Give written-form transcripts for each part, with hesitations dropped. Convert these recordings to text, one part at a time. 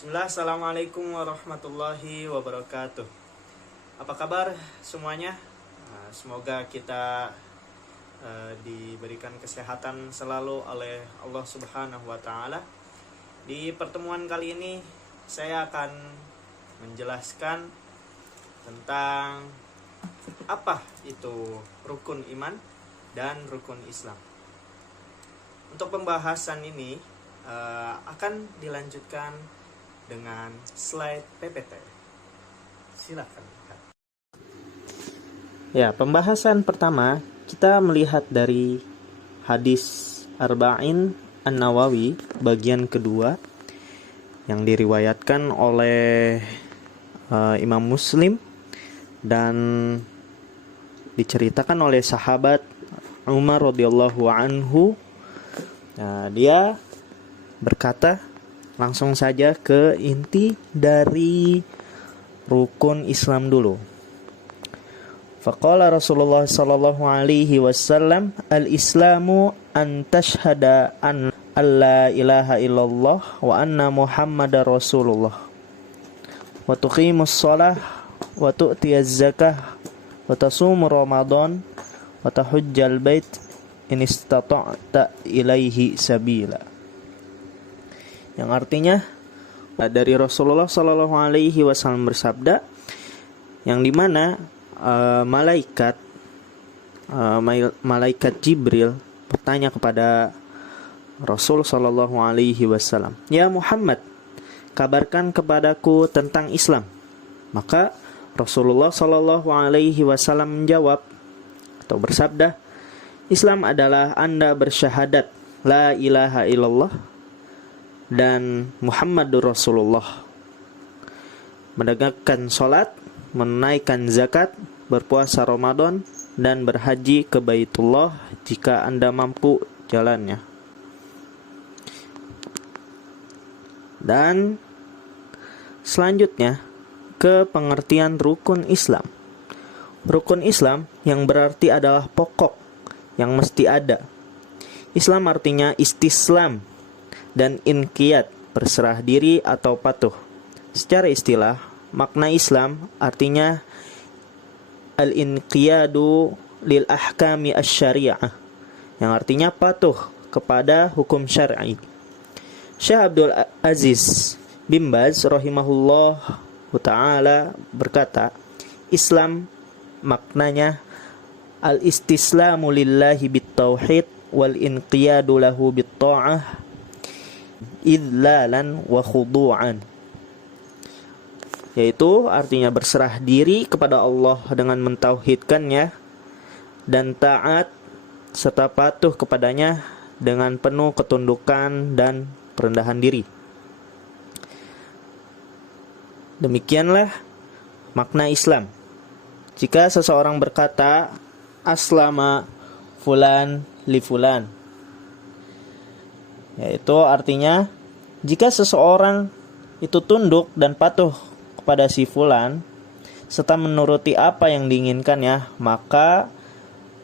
Bismillah, Assalamualaikum warahmatullahi wabarakatuh. Apa kabar semuanya? Semoga kita diberikan kesehatan selalu oleh Allah Subhanahu wa Ta'ala. Di pertemuan kali ini saya akan menjelaskan tentang apa itu rukun iman dan rukun Islam. Untuk pembahasan ini akan dilanjutkan dengan slide PPT. Silakan. Ya, pembahasan pertama kita melihat dari hadis Arba'in An-Nawawi bagian kedua yang diriwayatkan oleh Imam Muslim dan diceritakan oleh sahabat Umar radhiyallahu anhu. Nah, dia berkata, langsung saja ke inti dari rukun Islam dulu. Faqala Rasulullah sallallahu alaihi wasallam, al-Islamu an tashhada an alla ilaha illallah wa anna Muhammadar Rasulullah wa tuqimus shalah wa tu'tiyaz zakah wa tasum Ramadan wa tahujjal bait in istata'ta ilaihi sabila. Yang artinya dari Rasulullah Shallallahu Alaihi Wasallam bersabda, yang dimana malaikat Jibril bertanya kepada Rasul Shallallahu Alaihi Wasallam, ya Muhammad, kabarkan kepadaku tentang Islam. Maka Rasulullah Shallallahu Alaihi Wasallam menjawab atau bersabda, Islam adalah Anda bersyahadat la ilaha illallah dan Muhammadur Rasulullah, menegakkan sholat, menunaikan zakat, berpuasa Ramadan, dan berhaji ke Baitullah jika Anda mampu jalannya. Dan selanjutnya ke pengertian rukun Islam. Rukun Islam yang berarti adalah pokok yang mesti ada. Islam artinya istislam dan inqiyad, berserah diri atau patuh. Secara istilah, makna Islam artinya al-inqiyadu lil ahkami asy-syari'ah, yang artinya patuh kepada hukum syar'i. Syekh Abdul Aziz bin Baz rahimahullah ta'ala berkata, Islam maknanya al-istislamu lillahi bit-tauhid wal inqiyadu lahu bit-ta'ah idlalan wa khudu'an, yaitu artinya berserah diri kepada Allah dengan mentauhidkannya dan taat serta patuh kepadanya dengan penuh ketundukan dan perendahan diri. Demikianlah makna Islam. Jika seseorang berkata aslama fulan li fulan, yaitu artinya jika seseorang itu tunduk dan patuh kepada si fulan serta menuruti apa yang diinginkannya, maka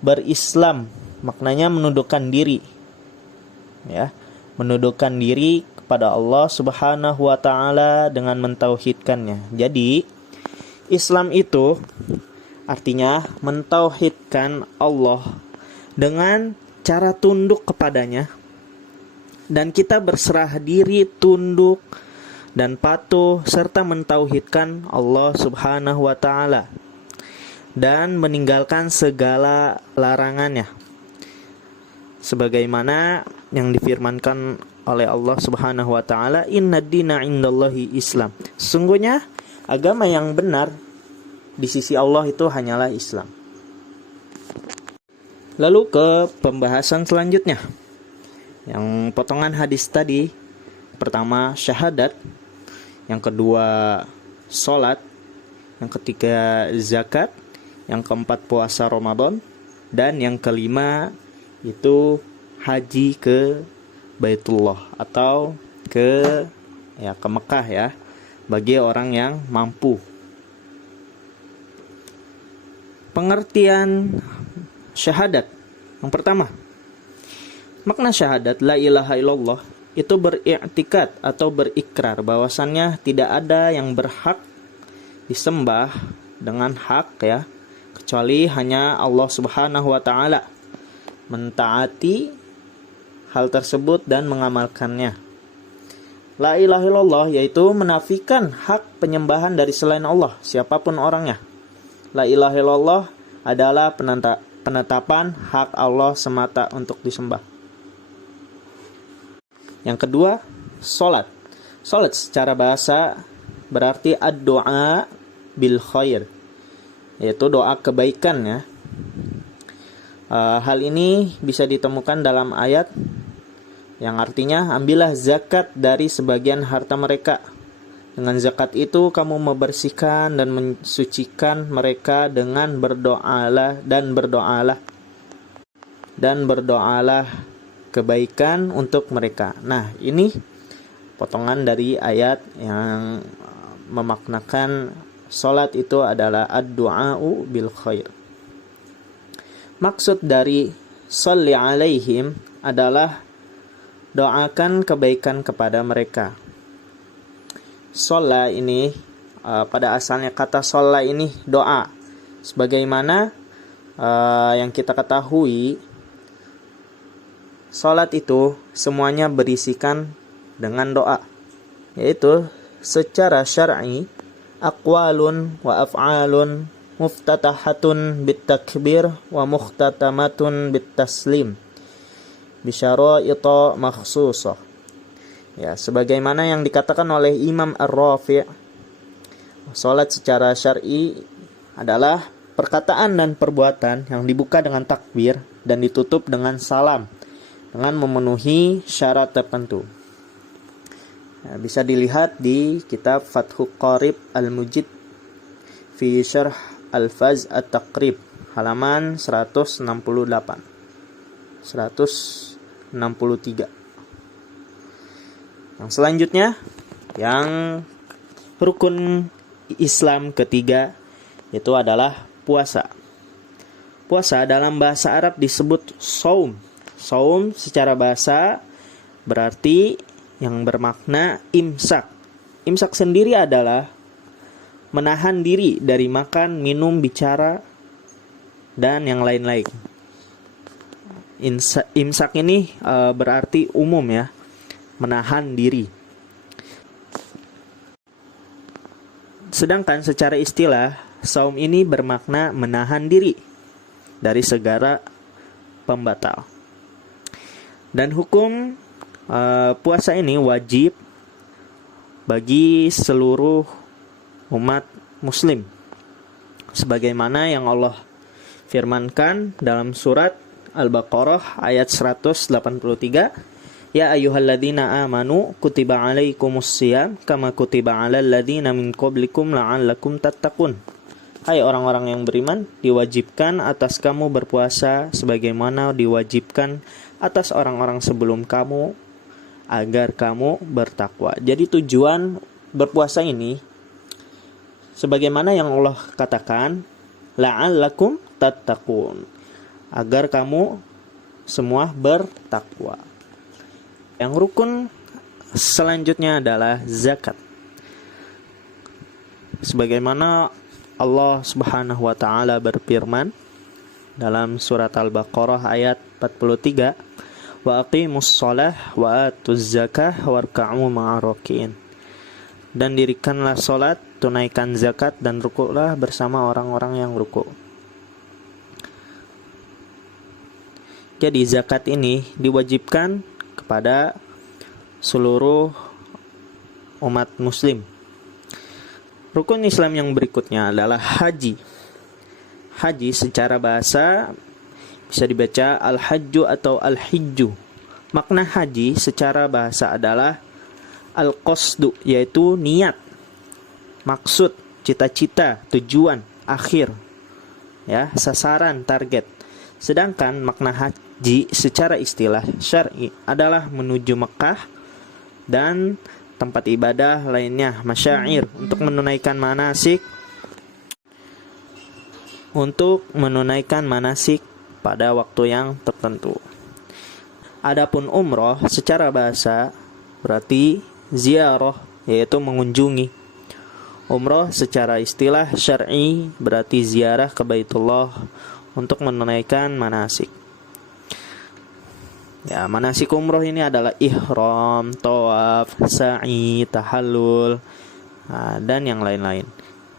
berislam, maknanya menundukkan diri, ya, menundukkan diri kepada Allah Subhanahu wa Ta'ala dengan mentauhidkannya. Jadi Islam itu artinya mentauhidkan Allah dengan cara tunduk kepadanya, dan kita berserah diri, tunduk, dan patuh, serta mentauhidkan Allah Subhanahu wa Ta'ala, dan meninggalkan segala larangannya, sebagaimana yang difirmankan oleh Allah Subhanahu wa Ta'ala, inna dina indallahi Islam. Sesungguhnya agama yang benar di sisi Allah itu hanyalah Islam. Lalu ke pembahasan selanjutnya. Yang potongan hadis tadi, pertama syahadat, yang kedua sholat, yang ketiga zakat, yang keempat puasa Ramadan, dan yang kelima itu haji ke Baitullah atau ke Mekah ya, bagi orang yang mampu. Pengertian syahadat yang pertama, makna syahadat la ilaha illallah itu beriktikad atau berikrar bahwasannya tidak ada yang berhak disembah dengan hak ya, kecuali hanya Allah Subhanahu wa taala. Mentaati hal tersebut dan mengamalkannya. La ilaha illallah yaitu menafikan hak penyembahan dari selain Allah, siapapun orangnya. La ilaha illallah adalah penetapan hak Allah semata untuk disembah. Yang kedua, salat. Salat secara bahasa berarti ad-du'a bil khair, yaitu doa kebaikan ya. Hal ini bisa ditemukan dalam ayat yang artinya ambillah zakat dari sebagian harta mereka. Dengan zakat itu kamu membersihkan dan mensucikan mereka dengan berdoalah kebaikan untuk mereka. Nah, ini potongan dari ayat yang memaknakan salat itu adalah ad-du'a'u bil khair. Maksud dari sholli alaihim adalah doakan kebaikan kepada mereka. Sholla ini pada asalnya kata sholla ini doa. Sebagaimana yang kita ketahui, sholat itu semuanya berisikan dengan doa, yaitu secara syar'i aqwalun wa af'alun muftatahatun bitakbir wa mukhtatamatun bitaslim bisyara'ita makhsusah. Ya, sebagaimana yang dikatakan oleh Imam Ar-Rafi', salat secara syar'i adalah perkataan dan perbuatan yang dibuka dengan takbir dan ditutup dengan salam dengan memenuhi syarat tertentu. Ya, bisa dilihat di kitab Fathul Qarib Al-Mujid fi Syarh Al-Faz At-Taqrib halaman 163. Yang selanjutnya, yang rukun Islam ketiga itu adalah puasa. Puasa dalam bahasa Arab disebut shaum. Shaum secara bahasa berarti yang bermakna imsak. Imsak sendiri adalah menahan diri dari makan, minum, bicara, dan yang lain-lain. Imsak ini berarti umum ya, menahan diri. Sedangkan secara istilah, saum ini bermakna menahan diri dari segala pembatal. Dan hukum puasa ini wajib bagi seluruh umat muslim, sebagaimana yang Allah firmankan dalam surat Al-Baqarah ayat 183, ya ayyuhalladzina amanu kutiba alaikumussyam kama kutiba alal ladzina min qablikum la'allakum tattaqun. Hai orang-orang yang beriman, diwajibkan atas kamu berpuasa sebagaimana diwajibkan atas orang-orang sebelum kamu agar kamu bertakwa. Jadi tujuan berpuasa ini sebagaimana yang Allah katakan, la'allakum tattaqun, agar kamu semua bertakwa. Yang rukun selanjutnya adalah zakat. Sebagaimana Allah Subhanahu wa taala berfirman dalam surat Al-Baqarah ayat 43, wa aqimus shalah wa atuz zakah warka'u ma'arakin. Dan dirikanlah salat, tunaikan zakat, dan rukuklah bersama orang-orang yang rukuk. Jadi zakat ini diwajibkan kepada seluruh umat muslim. Rukun Islam yang berikutnya adalah haji. Haji secara bahasa bisa dibaca al-hajju atau al-hijju. Makna haji secara bahasa adalah al-qasdu, yaitu niat, maksud, cita-cita, tujuan, akhir, ya, sasaran, target. Sedangkan makna haji secara istilah syar'i adalah menuju Mekah dan tempat ibadah lainnya, masyair, untuk menunaikan manasik pada waktu yang tertentu. Adapun umroh secara bahasa berarti ziarah, yaitu mengunjungi. Umroh secara istilah syar'i berarti ziarah ke Baitullah untuk menunaikan manasik. Ya, manasik umroh ini adalah ihram, tawaf, sa'i, tahallul, dan yang lain-lain.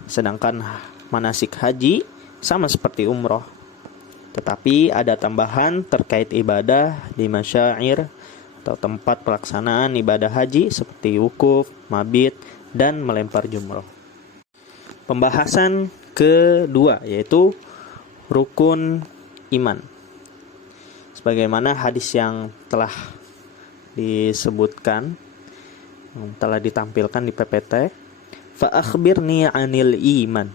Sedangkan manasik haji sama seperti umroh, tetapi ada tambahan terkait ibadah di masyair atau tempat pelaksanaan ibadah haji seperti wukuf, mabit, dan melempar jumroh. Pembahasan kedua yaitu rukun iman. Sebagaimana hadis yang telah disebutkan, yang telah ditampilkan di PPT, fa akhbirni 'anil iman.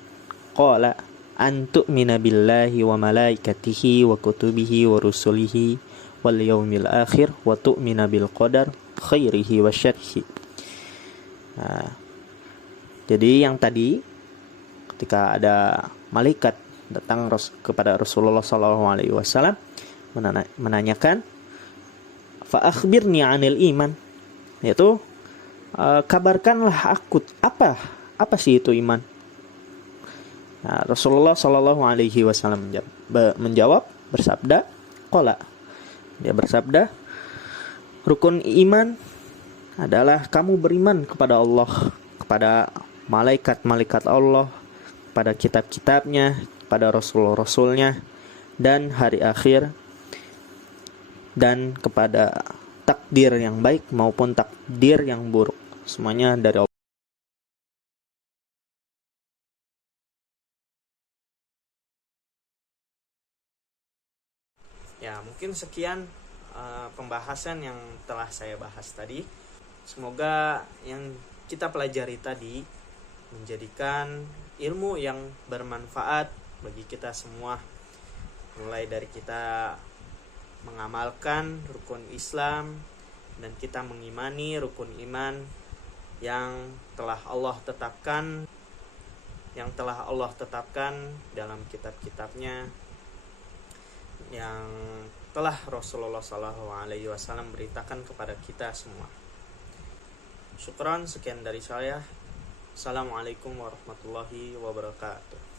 Qala an tu'mina billahi wa malaikatihi wa kutubihi wa rusulihi wal yaumil akhir wa tu'mina bil qadar khairihi wa syarrihi. Jadi yang tadi ketika ada malaikat datang kepada Rasulullah SAW menanyakan fa akhbirni 'anil iman, yaitu kabarkanlah aku apa sih itu iman. Nah, Rasulullah SAW menjawab bersabda, qala, dia bersabda, rukun iman adalah kamu beriman kepada Allah, kepada malaikat-malaikat Allah, pada kitab-kitabnya, pada rasul-rasulnya, dan hari akhir, dan kepada takdir yang baik maupun takdir yang buruk, semuanya dari Allah. Ya, mungkin sekian pembahasan yang telah saya bahas tadi. Semoga yang kita pelajari tadi menjadikan ilmu yang bermanfaat bagi kita semua, mulai dari kita mengamalkan rukun Islam dan kita mengimani rukun iman yang telah Allah tetapkan dalam kitab-kitabnya, yang telah Rasulullah SAW beritakan kepada kita semua. Syukran, sekian dari saya. Assalamualaikum warahmatullahi wabarakatuh.